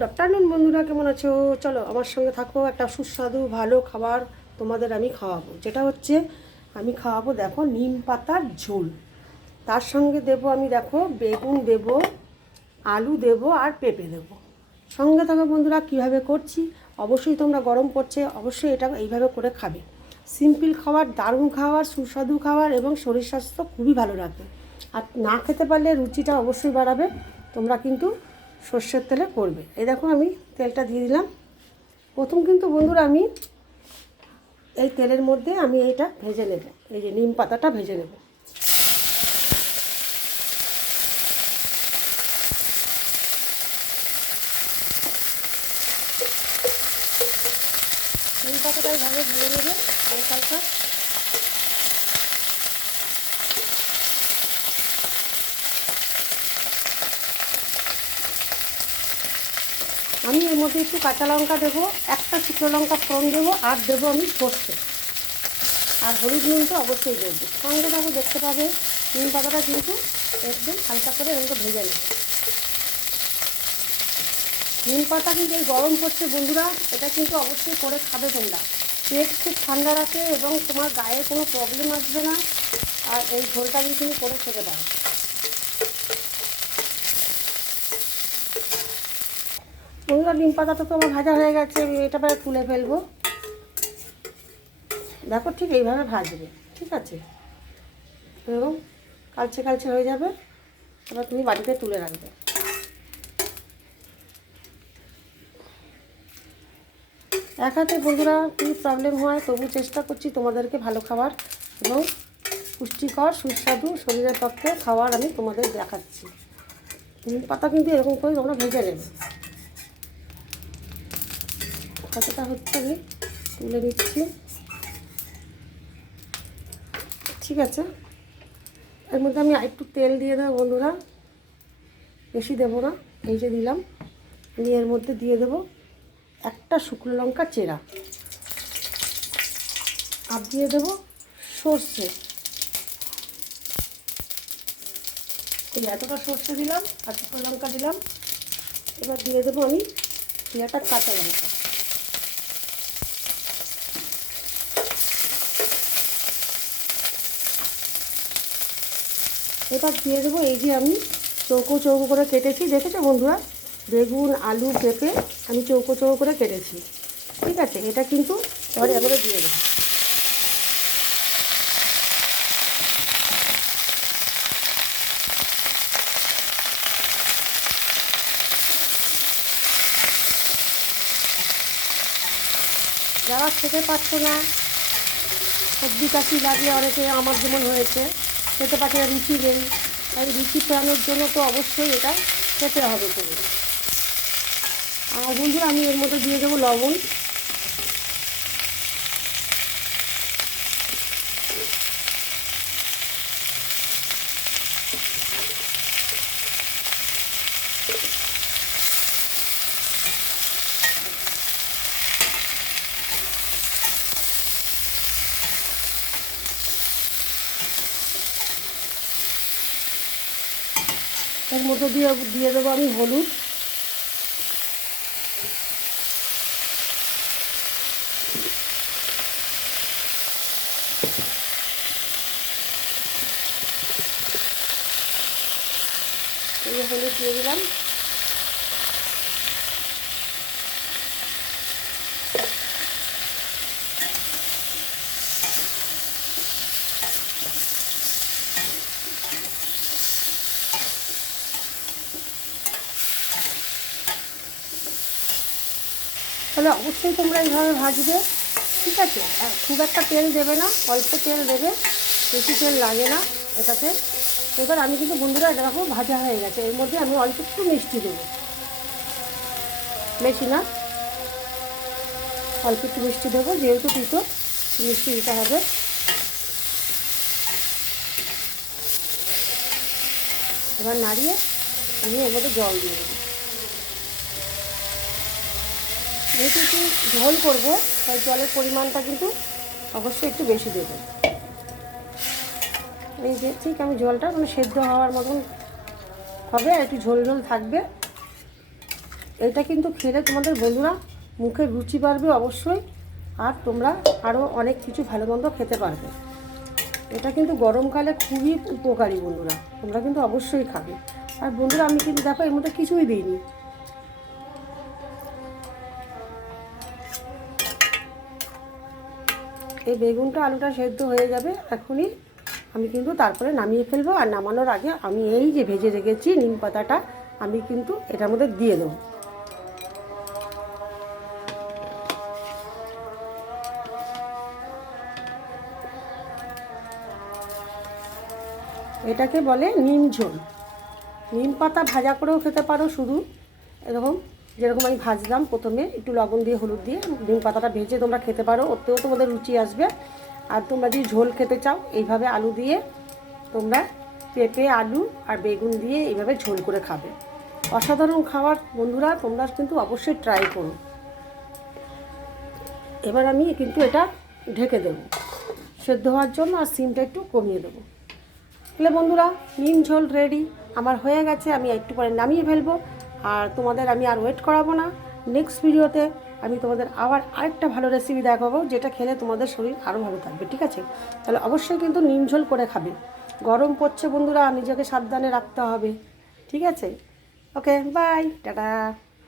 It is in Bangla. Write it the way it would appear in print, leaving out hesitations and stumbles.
গুড আফটারনুন বন্ধুরা, কেমন আছো? চলো আমার সঙ্গে থাকো, একটা সুস্বাদু ভালো খাবার তোমাদের আমি খাওয়াবো। যেটা হচ্ছে আমি খাওয়াবো, দেখো, নিম পাতার ঝোল। তার সঙ্গে দেবো আমি, দেখো, বেগুন দেবো, আলু দেবো আর পেঁপে দেবো। সঙ্গে থাকো বন্ধুরা, কীভাবে করছি। অবশ্যই তোমরা গরম পড়ছে, অবশ্যই এটা এইভাবে করে খাবে। সিম্পল খাবার, দারুণ খাবার, সুস্বাদু খাবার এবং শরীর স্বাস্থ্য খুবই ভালো রাখবে। আর না খেতে পারলে রুচিটা অবশ্যই বাড়াবে। তোমরা কিন্তু সর্ষের তেলে করবে। এই দেখো আমি তেলটা দিয়ে দিলাম। প্রথম কিন্তু বন্ধুরা আমি এই তেলের মধ্যে আমি এইটা ভেজে নেব, এই যে নিম পাতাটা ভেজে নেব। নিম পাতাটা এইভাবে ভেজে নেবে হালকা হালকা। আমি এর মধ্যে একটু কাঁচা লঙ্কা দেবো, একটা শুকনো লঙ্কা ফোড়ন দেবো, আর দেবো আমি সর্ষে, আর হলুদ নুন তো অবশ্যই দেবো। সঙ্গে দেখো দেখতে পাবে নিম পাতাটা কিন্তু একদম হালকা করে এরকম ভেজে নেবে। নিম পাতা কিন্তু এই গরম পড়ছে বন্ধুরা, এটা কিন্তু অবশ্যই করে খাবে তোমরা। পেট খুব ঠান্ডা রাখে এবং তোমার গায়ে কোনো প্রবলেম আসবে না। আর এই ঝোলটা দিয়ে তুমি করে খেতে পারো। বন্ধুরা, নিম পাতাটা তো আমার ভাজা হয়ে গেছে, আমি এটা পরে তুলে ফেলবো। দেখো ঠিক এইভাবে ভাজবে, ঠিক আছে? এবং কালচে কালচে হয়ে যাবে, এবার তুমি বাড়িতে তুলে রাখবে। এক হাতে বন্ধুরা খুবই প্রবলেম হয়, তবু চেষ্টা করছি তোমাদেরকে ভালো খাবার এবং পুষ্টিকর সুস্বাদু শরীরের পক্ষে খাবার আমি তোমাদের দেখাচ্ছি। নিম পাতা কিন্তু এরকম করে তোমরা ভেজে নেবে। কতটা হচ্ছে আমি তুলে নিচ্ছি, ঠিক আছে? এর মধ্যে আমি আরেকটু তেল দিয়ে দেবো বন্ধুরা, বেশি দেবো না, এই যে দিলাম। আমি এর মধ্যে দিয়ে দেবো একটা শুকনো লঙ্কা চেরা, আর দিয়ে দেবো সর্ষে। এই এতটা সর্ষে দিলাম আর শুকনো লঙ্কা দিলাম। এবার দিয়ে দেবো আমি একটা কাঁচা লঙ্কা। এবার দিয়ে দেবো এই যে আমি চৌকো চৌকো করে কেটেছি, দেখেছো বন্ধুরা? বেগুন, আলু, পেঁপে আমি চৌকো চৌকো করে কেটেছি, ঠিক আছে? এটা কিন্তু এবারে এবারে দিয়ে দেবো। যারা খেতে পারছো না, সর্দি কাশি লাগে অনেকে, আমার যেমন হয়েছে, খেতে পারছে না, রুচি নেই, তাই রুচি ফেরানোর জন্য তো অবশ্যই এটা খেতে হবে করে। আর বন্ধুরা আমি এর মধ্যে দিয়ে দেবো লবণ। এর মধ্যে দিয়ে দেবো আমি হলুদ। এই হলুদ দিয়ে দিলাম। তাহলে অবশ্যই তোমরা এইভাবে ভাজবে, ঠিক আছে? খুব একটা তেল দেবে না, অল্প তেল দেবে, বেশি তেল লাগে না এটাতে। এবার আমি কিন্তু বন্ধুরা দেখো ভাজা হয়ে গেছে, এর মধ্যে আমি অল্প একটু মিষ্টি দেবো, বেশি না, অল্প একটু মিষ্টি দেবো, যেহেতু দুটো মিষ্টি দিতে হবে। এবার নাড়িয়ে আমি এর মধ্যে জল দিয়ে দেবো। যেহেতু একটু ঝোল করবো, তাই জলের পরিমাণটা কিন্তু অবশ্যই একটু বেশি দেবো। এই যে ঠিক আমি জলটা মানে সেদ্ধ হওয়ার মতন হবে, আর একটু ঝোল ঝোল থাকবে। এটা কিন্তু খেলে তোমাদের বন্ধুরা মুখের রুচি বাড়বে অবশ্যই, আর তোমরা আরও অনেক কিছু ভালো মন্দ খেতে পারবে। এটা কিন্তু গরমকালে খুবই উপকারী বন্ধুরা, তোমরা কিন্তু অবশ্যই খাবে। আর বন্ধুরা আমি কিন্তু দেখো এর মধ্যে কিছুই দিইনি। এই বেগুনটা আলুটা সেদ্ধ হয়ে যাবে এখনই, আমি কিন্তু তারপরে নামিয়ে ফেলবো। আর নামানোর আগে আমি এই যে ভেজে রেখেছি নিম পাতাটা আমি কিন্তু এটার মধ্যে দিয়ে দেবো। এটাকে বলে নিম ঝোল। নিম পাতা ভাজা করেও খেতে পারো, শুধু এরকম যেরকম আমি ভাজলাম প্রথমে একটু লবণ দিয়ে হলুদ দিয়ে নিম পাতাটা ভেজে তোমরা খেতে পারো, ওতেও তোমাদের রুচি আসবে। আর তোমরা যদি ঝোল খেতে চাও এইভাবে আলু দিয়ে তোমরা পেঁপে আলু আর বেগুন দিয়ে এইভাবে ঝোল করে খাবে, অসাধারণ খাবার বন্ধুরা, তোমরা কিন্তু অবশ্যই ট্রাই করো। এবার আমি কিন্তু এটা ঢেকে দেবো সেদ্ধ হওয়ার জন্য, আর সিমটা একটু কমিয়ে দেবো। তাহলে বন্ধুরা নিম ঝোল রেডি আমার হয়ে গেছে, আমি একটু পরে নামিয়ে ফেলবো। আর তোমাদের আমি আর ওয়েট করাবো না, নেক্সট ভিডিওতে আমি তোমাদের আবার আরেকটা ভালো রেসিপি দেখাবো, যেটা খেলে তোমাদের শরীর আরও ভালো থাকবে, ঠিক আছে? তাহলে অবশ্যই কিন্তু নিম ঝোল করে খাবে। গরম পড়ছে বন্ধুরা, নিজেকে সাবধানে রাখতে হবে, ঠিক আছে? ওকে, বাই, টাটা।